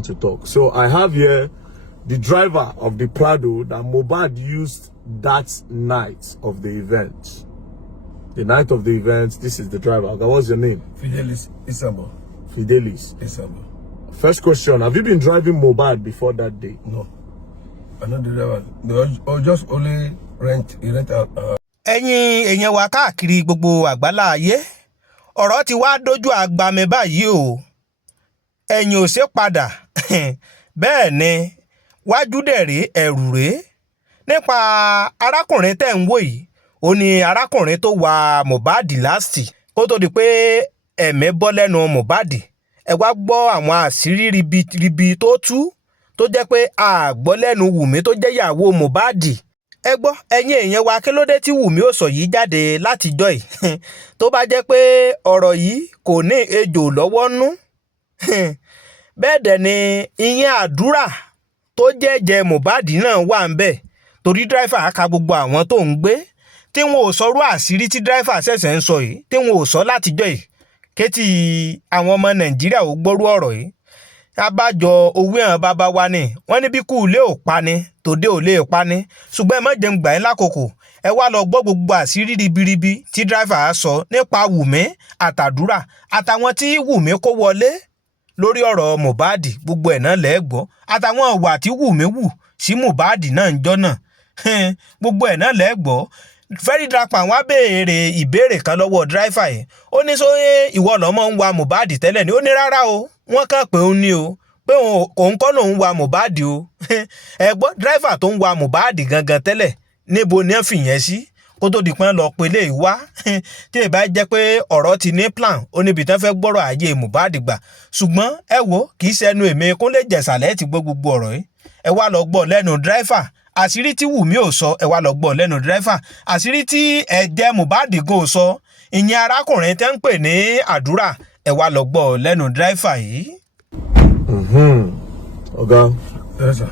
want to talk. So I have here the driver of the Prado that Mohbad used that night of the event. The night of the event, this is the driver. Okay, what's your name? Fidelis Isamo. Fidelis Isamo. First question, have you been driving Mohbad before that day? No. I'm not the driver. They just only rent out. Ẹ̀yin èèyàn wa káàkiri gbogbo àgbálá ayé. Ọ̀rọ̀ ti wá dójú àgbàmì báyìí o. Ẹ̀yin ò ṣe padà. Bẹ́ẹ̀ ni wájú dẹ̀rẹ̀ ẹ̀rù rẹ̀ nípa arákùnrin tẹ́ ń wò yìí. Ó ní arákùnrin tó wa Mohbad láàsì kó tó di pé ẹ̀mí bọ́ lẹ́nu Mohbad. Ẹ wá gbọ́ àwọn àṣírí ribi tó tú tó jẹ́ pé a gbọ́ lẹ́nu Wùmí tó jẹ́ ìyàwó Mohbad. Ẹ gbọ́ ẹ̀yin èèyàn wa kí ló dé tí Wùmí ò sọ yìí jáde látijọ́ yìí tó bá jẹ́ pé ọ̀rọ̀ yìí kò ní ejò lọ́wọ́ nú. Bẹ́ẹ̀ dẹ̀ ni ìyẹn àdúrà tó jẹ́jẹ́ Mohbad náà wà ń bẹ̀ torí dráìfà ka gbogbo àwọn tó ń gbé tí wọn ò sọrú àṣírí tí dráìfà ṣẹ̀ṣẹ̀ ń sọ yìí tí wọn ò sọ látijọ́ yìí kétì àwọn ọmọ Nàìjíríà ò gbọ́rú ọ̀rọ̀ yìí. Abájọ owó ẹ̀hàn bàbá wa ni wọ́n ní bí kú ilé ò pa ni tòde ò lè pa ni ṣùgbọ́n ẹ má jẹun gbà yín lákòókò ẹ wá lọ gbọ́ gbogbo àṣírí ribiribi tí dráìfà á sọ nípa Wùmí àtàdúrà àtàwọn tí Wùmí kó wọlé lórí ọ̀rọ̀ Mohbad gbogbo ẹ̀ náà lẹ́gbọ́ àtàwọn ìwà tí Wùmí wù sí Mohbad náà ń jọ́ náà gbogbo ẹ̀ náà lẹ́gbọ́. Very Drapa wá béèrè ìbéèrè kan lọ́wọ́ dráìfà yìí ó ní sóyè ìwọ lọ́mọ ń wa Mohbad tẹ́lẹ̀ ni ó ní rárá o wọ́n kàn pé òun ni o pé òun kọ́ lòun wa Mohbad o. Ẹ gbọ́ dráìfà tó ń wa Mohbad gangan tẹ́lẹ̀ níbo ni ẹ fìyẹn sí kó tó di pọ́n lọ pe lè wá tí ì bá jẹ́ pé ọ̀rọ̀ ti ní plan ó níbi tán fẹ́ gbọ́rọ̀ ayé Mohbad gbà ṣùgbọ́n ẹ wo kì í ṣẹnu èmi Kúnlé Jẹ̀sàlẹ̀ ti gbọ́ gbogbo ọ̀rọ̀ yìí ẹ wá lọ gbọ́ lẹ́nu dráìfà àṣírí tí Wùmí ò sọ ẹ wá lọ gbọ́ lẹ́nu dráìfà àṣírí tí ẹ̀jẹ̀ Mohbad gò sọ ìyẹn arákùnrin tẹ́ ń pè ní àdúrà ẹ wá lọ gbọ́ lẹ́nu dráìfà yìí. Oga, Yes, sir.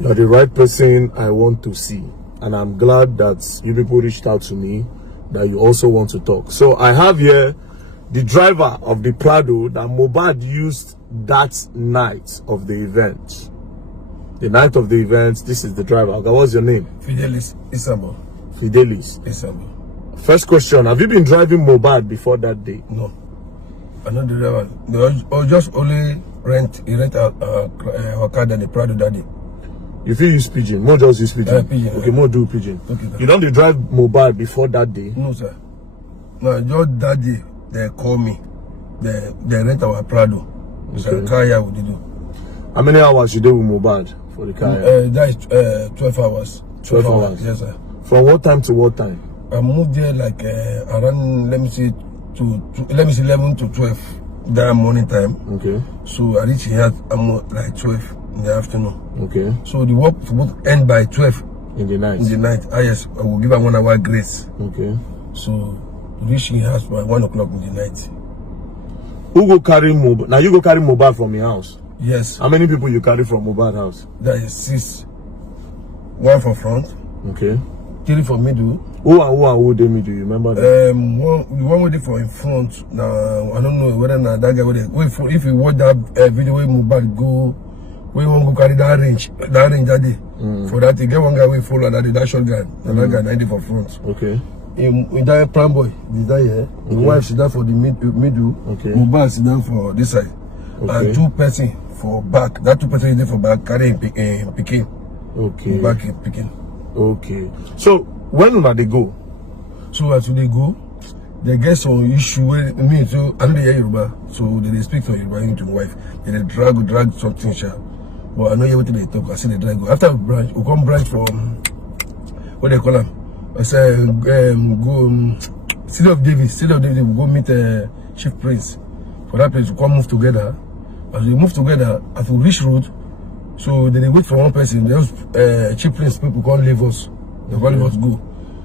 you're the right person I want to see. And I'm glad that you people reached out to me, that you also want to talk. So I have here the driver of the Prado that Mohbad used that night of the event. The night of the event, this is the driver. Okay, what's your name? Fidelis Isamo. Fidelis. Isamo. First question, have you been driving Mohbad before that day? No. I'm not the driver. They just only rent out Okada the Prado that day. If you use pigeon, more just use pigeon. Pigeon. Okay, more do pigeon. Okay, you don't drive Mohbad before that day? No, sir. No, just that day they call me. They rent our Prado. So Okay. car here we do. How many hours you do with Mohbad for the car? That is 12 hours. 12 hours? Yes, sir. From what time to what time? I moved there like around, let me see 11 to 12 that morning time. Okay. So I reach here like 12 in the afternoon. Okay. So the work supposed to end by 12 In the night? in the night. Yes, I will give her 1 hour grace. Okay. So reaching house by 1 o'clock in the night. Who go carry Mohbad? Now you go carry Mohbad from your house? Yes, How many people you carry from Mohbad house? that is 6. 1 for front, Okay. 3 for middle. Who they meet? Do you remember that? One waiting for in front. Now I don't know whether that guy wait for. If you watch that video where Mohbad go, where one go carry that range that day. For that, you get one guy we follow that day, that short guy, and that guy 90 for front. Okay. In that prime boy, is that here? The wife sit down for the middle. Okay. Mohbad sit down for this side, Okay. and 2 person for back. That 2 person is there for back carrying picking. Okay. Back in picking. Okay. So when will they go? So as they go, they get some issue with me too. I don't hear Yoruba, so they speak to Yoruba to wife. They drag something sharp. But I know everything they talk. I see they drag go. After branch, we come branch from what they call them. I say go City of Davis. We go meet Chief Prince. For that place, we come move together. As we move together, as we reach road, so they wait for one person. Those Chief Prince people can't leave us. They can't leave us go.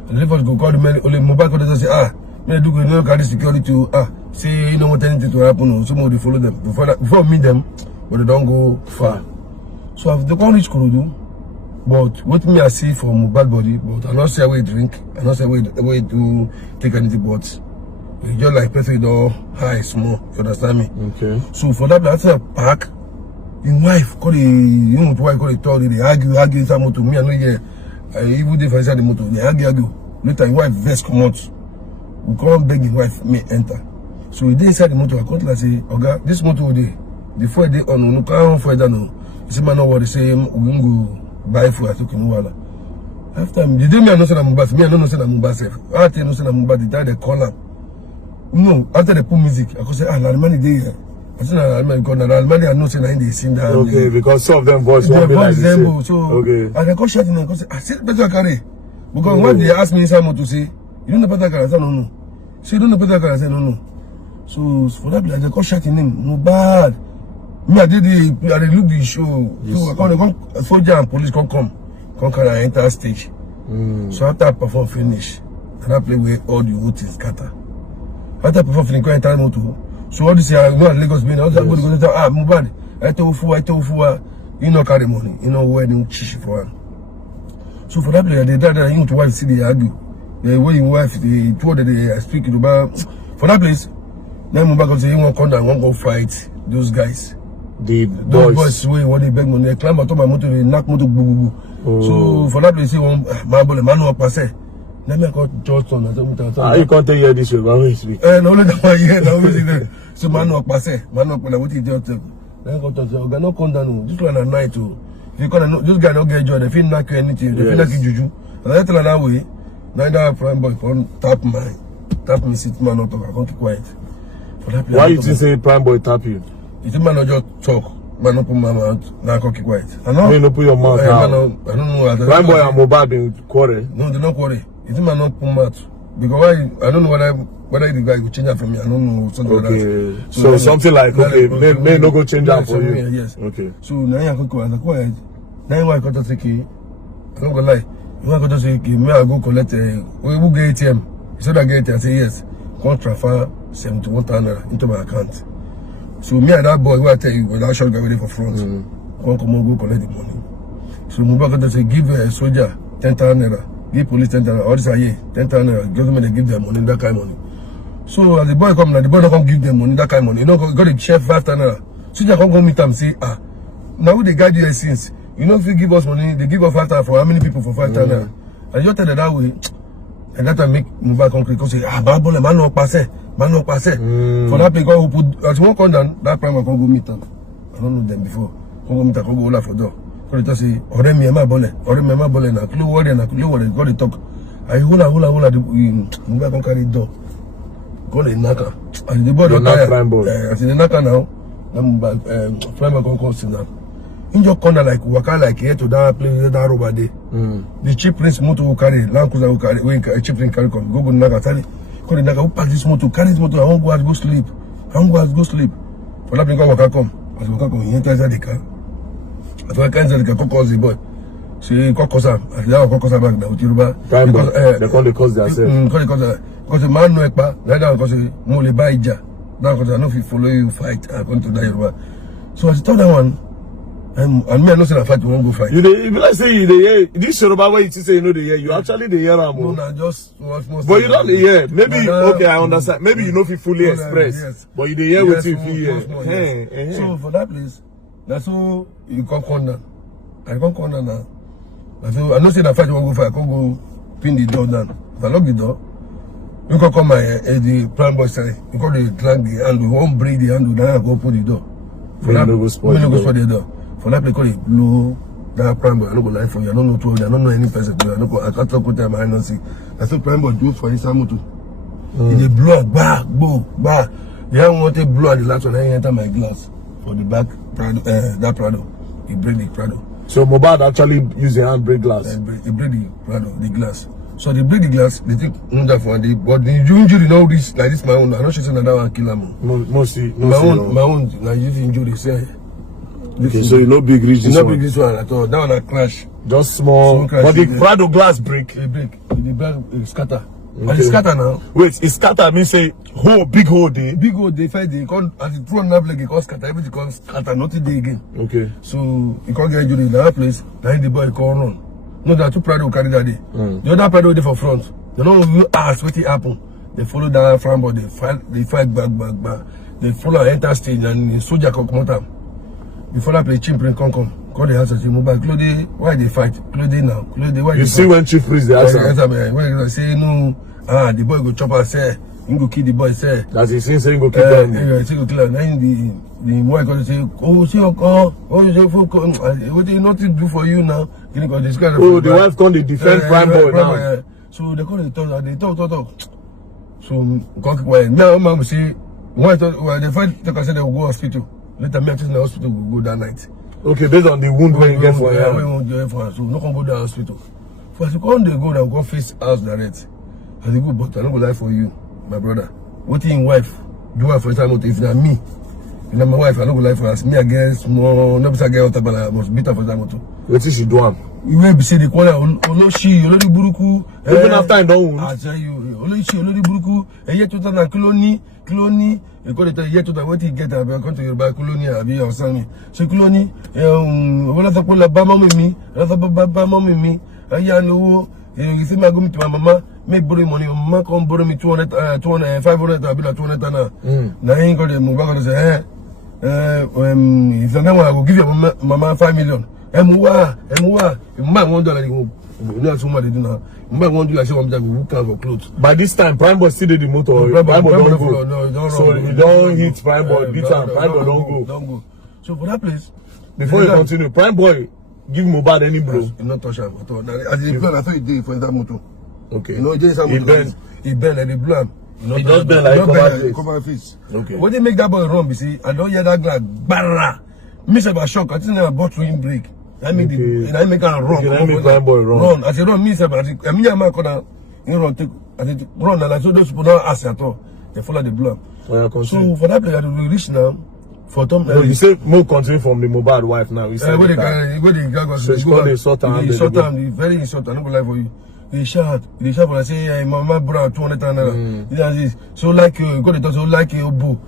And leave us go. Call the man. Only mobile call say me do go no carry security to say you don't want anything to happen. Somebody follow them before meet them, but they don't go far. So if they can't reach Kurudu, but what me I see from Mohbad body, but I not say we drink, I not say we to take anything, but it's just like person high small. You understand me? Okay. So for that, after park, The wife call the wife call the talk, they argue inside motor. Me, I know yeah. Even if I inside the motor, they argue. Later, the wife vest come out. We can't beg the wife me enter. So we dey inside the motor. I call like say, Oga, this motor dey. Before they on, no can't for that no. He say man no worry, say we go buy food. I took him wala. After the day me I know say I'm Mohbad. Me I don't know say I'm Mohbad self. After I know say I'm Mohbad, the time they call am. No, after they put music, I go say the money dey here. I say the money because the money I know say they sing that. Okay, because some of them voice won't be like the same. So okay. I go shouting and go say, I said better carry. Because when they ask me inside motor say, you don't know better carry, I say no. So you don't know better carry, I say no. So for that like they go shouting him, Mohbad. Me I did look the show. Yes. So I come soldier and police come carry I enter stage. So after I perform finish, and I play where all the whole things scatter. After I perform finish, I enter motor. So all this year, Lagos being all that go to tell Mohbad, I tell you you know carry money, you know where they chish for her. So for that player, they that you to wife see the argue. The way your wife they told that they speak about for that place. Then Mohbad go say he won't come down, won't go fight those guys. Those boys way what they beg money, they climb out of my motor, they knock motor boo. So for that place, he won't man up pass. Let me call Johnson. You can't hear this way, but speak. No, that one here, that was there. So man up pass, man up when I went to Johnson. Then go to say, "Oga no come down. This one at night too. If you can't, this guy don't get joy. They feel knock anything. They feel like juju. And I tell her that way. Neither prime boy can tap me sit man up. I can't keep quiet. For that why you say prime boy tap you? It's man not just talk. Man not put my mouth. Now I can't keep quiet. I know. You don't put your mouth out. I don't know. Prime boy and Mohbad been quarrel. No, they don't quarrel. It's man not put mouth. Because why? I don't know whether the guy will change that for me. I don't know something like that. So something like may no go change that for you. Yes. Okay. So now I can't go. I said quiet. Now I can't say I don't go lie. You want to say me I go collect we will get ATM. He said I get it. I say yes. Can't transfer 71,000 into my account. So me and that boy, what I tell you, was that short guy waiting for front. Can't come on, go collect the money. So Mohbad to say give a soldier 10,000 naira, give police 10,000. All this are here 10,000 naira. Government they give them money, that kind of money. So as the boy come now, the boy don't come give them money, that kind of money. You know, got the chef 5,000 naira. Soldier come go meet them say now we they guide you since. You know if you give us money, they give us 5,000 for how many people for 5,000 naira. And you tell them that way. And that time make Mohbad concrete because say babble man no pass. Man no pass. For that people who put as one come down, that prime can go meet them. I don't know them before. Go meet them, go hold for door. Because they say, "Ore mi ema bole na clue worry na clue worry." Go they talk. I hula the Mohbad can carry door. Go the naka. As the boy don't tire. As the naka now, Mohbad prime can come sit down. In your corner like waka like here to that place that over there. The chief prince motor will carry, Land Cruiser will carry, when chief prince carry come, go naka tell call the naka who pack this motor, carry this motor, I won't go sleep. For that go waka come. As waka come, he enter inside the car. As waka inside the car, calls the boy. See, call him. As they have call back now with Yoruba. They call the cause themselves. Because the man no ekpa, neither because mole buy ija. Now because I know if you follow you fight, I'm going to die Yoruba. So as I told that one. And me I know say that fight we won't go fight. You dey like say you dey hear this Yoruba way you say you know dey hear. You actually dey hear am. No, nah, just watch most. But you don't hear. Maybe okay, I understand. Maybe you know if you fully express. Yes. But you dey hear what you feel hear. So for that place, that's how you come corner. I come corner now. That's how I know say that fight we won't go fight. I can't go pin the door down. If I lock the door, you can come my the prime boy side. You can the drag the handle. You won't break the handle. Then I go put the door. For that, no go spoil the door. For that, because it blow that prime boy, I don't go lie for you. I don't know 12, I don't know any person. I can't talk with them. I don't see. That's what prime boy do for his motor. They blow, bah. They haven't wanted blow at the last one. I enter my glass for the back Prado, that Prado. He break the Prado. So Mohbad actually use the hand break glass. He break the Prado, the glass. So they break the glass. They take that for the but the injury now this like this my own. I don't say that one kill him. My own. Now you injury say. Okay, so you know big reach this one. Not big this one at all. That one a crash. Just small. Crash, but the Prado glass break. It break. The break scatter. Okay. And it scatter now. Wait, it scatter means say big hole day. Big hole day. Fight day. As it throw another leg, it can't scatter. Everything can't scatter. Nothing day again. Okay. So you can't get injured in that place. Then the boy can't run. No, there are two Prado carry that day. The other Prado day for front. They don't ask what happen. They follow that front, but they fight back. They follow enter stage and the soldier come out. Before that play, Chimprin come. Call the house and say, Mohbad, Claude, why they fight? Claude now. Claude, why you see when Chief Priest, they answer. When they say, no, the boy go chop and say, you go kill the boy, say. That's his saying, go kill them. Say, go kill them. Then the boy going to say, oh, see your car. Oh, you say, what do you not do for you now? Oh, the wife can't defend Prime Boy now. So they call the talk. So, go keep quiet. Now, mom say, why they fight, they say they will go hospital. Later, me in the hospital will go that night. Okay, based on the wound when you get for him. So, no can go to the hospital. For as you come, they go and go face house direct. As you go, but I don't go lie for you, my brother. What in wife? Do I for time? If not me, if not my wife, I don't go lie for us. Me against more, no better get out, but I must beat her for time. What is she doing? You will be saying the corner, Oloshi, Olodi Buruku. Even after I don't wound. I tell you, Oloshi, Olodi Buruku, and yet to that Kiloni, you call it a year to the what he get up and come to your back, Colonia, be or Sammy. So, Coloni, what I call a bama with me, another bama with me. I know, you see, my going to my mama, make borrow money, mama come borrow me 200, 500, I'll be like 200. Now, I ain't got the Mohbad and say, if the number I will give your mama 5 million. Emwa, man $1, you know too much now. Man won't do like someone that will for clothes. By this time, Prime Boy still did the motor. Prime Boy don't go. No, so he don't hit Prime Boy. Beat him. Prime Boy don't go. So for that place, before you continue, Prime Boy give Mohbad any blow. He not touch him at all. As he plan, I thought he did for that motor. Okay. You know, he did some motor. He bend and he blow him. He just bend like cover face. Okay. When they make that boy run, you see, I don't hear that glass. Barra. Miss about shock. I think I bought to him break. I make I make a run. Okay, I make Prime Boy run. Run. I say run. Me say, I mean, I'm not gonna run. Take. I think run. And I saw those people don't ask at all. They follow the block. So for that place, we reach now. For Tom. No, you say more continue from the Mohbad wife now. You say where the guy was. So it's called a sort of. Very insult. I'm not gonna lie for you. They shout when I say, hey, mama brought 200 naira. So like you got it. So like you boo.